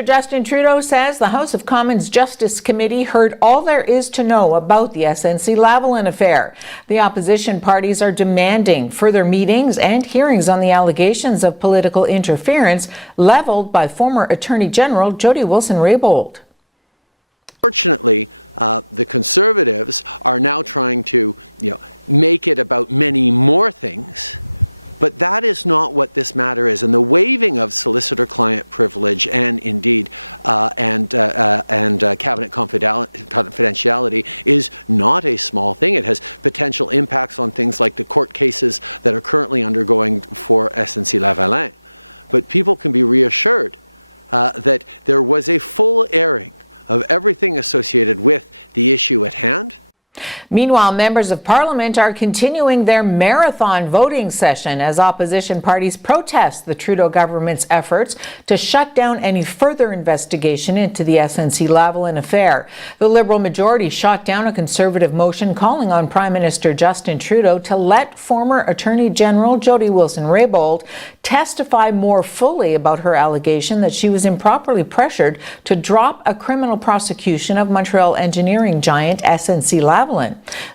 Minister Justin Trudeau says the House of Commons Justice Committee heard all there is to know about the SNC-Lavalin affair. The opposition parties are demanding further meetings and hearings on the allegations of political interference leveled by former Attorney General Jody Wilson-Raybould. Fortunately, the Conservatives are now trying to, make it about many more things. But that is not what this matter is, and the waiving of solicitor-client privilege and indeed cabinet confidentiality is not a small thing. It has potential impacts on things like the court cases that are currently undergoing for SNC-Lavalin. But people can be reassured that there was a full airing of everything associated with the issue at hand. Meanwhile, members of Parliament are continuing their marathon voting session as opposition parties protest the Trudeau government's efforts to shut down any further investigation into the SNC-Lavalin affair. The Liberal majority shot down a Conservative motion calling on Prime Minister Justin Trudeau to let former Attorney General Jody Wilson-Raybould testify more fully about her allegation that she was improperly pressured to drop a criminal prosecution of Montreal engineering giant SNC-Lavalin.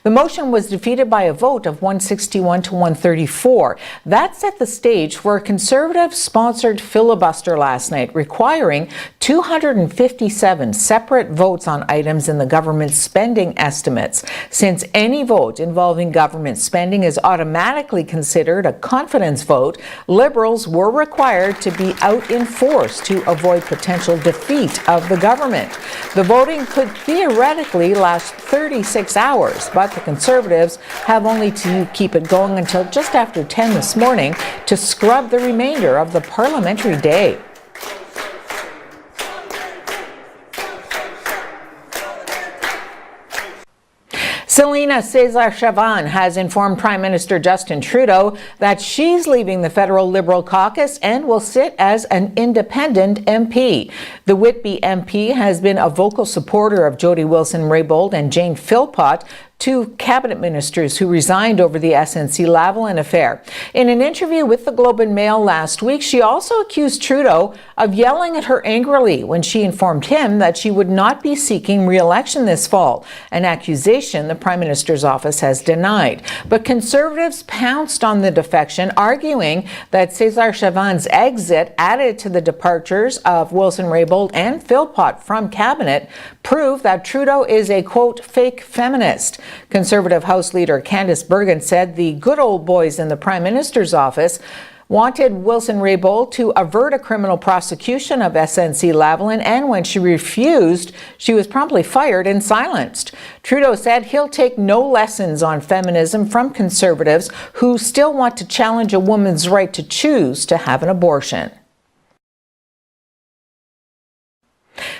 The motion was defeated by a vote of 161 to 134. That set the stage for a Conservative-sponsored filibuster last night, requiring 257 separate votes on items in the government's spending estimates. Since any vote involving government spending is automatically considered a confidence vote, Liberals were required to be out in force to avoid potential defeat of the government. The voting could theoretically last 36 hours, but the Conservatives have only to keep it going until just after 10 this morning to scrub the remainder of the parliamentary day. Celina César-Chavannes has informed Prime Minister Justin Trudeau that she's leaving the federal Liberal caucus and will sit as an independent MP. The Whitby MP has been a vocal supporter of Jody Wilson-Raybould and Jane Philpott, two cabinet ministers who resigned over the SNC-Lavalin affair. In an interview with the Globe and Mail last week, she also accused Trudeau of yelling at her angrily when she informed him that she would not be seeking re-election this fall, an accusation the Prime Minister's office has denied. But Conservatives pounced on the defection, arguing that César-Chavannes' exit, added to the departures of Wilson-Raybould and Philpott from cabinet, prove that Trudeau is a, quote, fake feminist. Conservative House Leader Candice Bergen said the good old boys in the Prime Minister's office wanted Wilson-Raybould to avert a criminal prosecution of SNC-Lavalin, and when she refused, she was promptly fired and silenced. Trudeau said he'll take no lessons on feminism from Conservatives who still want to challenge a woman's right to choose to have an abortion.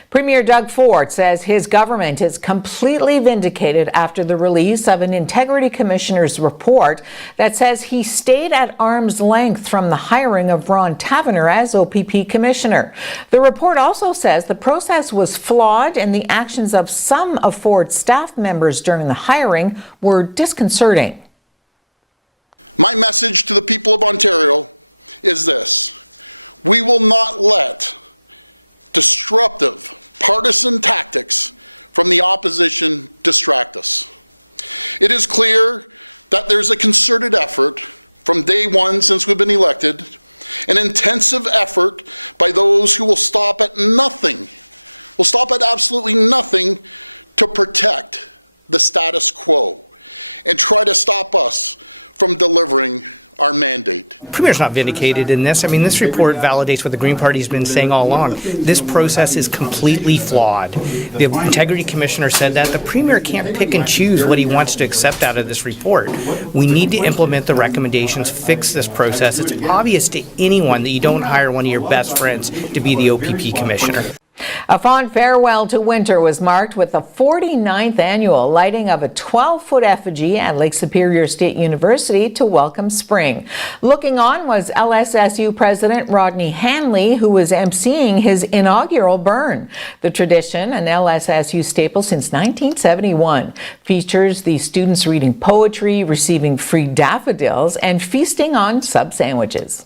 Premier Doug Ford says his government is completely vindicated after the release of an Integrity Commissioner's report that says he stayed at arm's length from the hiring of Ron Taverner as OPP Commissioner. The report also says the process was flawed and the actions of some of Ford's staff members during the hiring were disconcerting. My message to the people of Ontario is this: we will not let disruptive partisan tactics from the opposition distract us. It is clear that there's a concerted effort from day one since we've been elected, an intensive effort by those who will stop at nothing, will stop at absolutely nothing to protect the status quo and try to stop us from delivering our mandate. The Premier's not vindicated in this. I mean, this report validates what the Green Party's been saying all along. This process is completely flawed. The Integrity Commissioner said that. The Premier can't pick and choose what he wants to accept out of this report. We need to implement the recommendations, fix this process. It's obvious to anyone that you don't hire one of your best friends to be the OPP Commissioner. A fond farewell to winter was marked with the 49th annual lighting of a 12-foot effigy at Lake Superior State University to welcome spring. Looking on was LSSU President Rodney Hanley, who was emceeing his inaugural burn. The tradition, an LSSU staple since 1971, features the students reading poetry, receiving free daffodils, and feasting on sub sandwiches.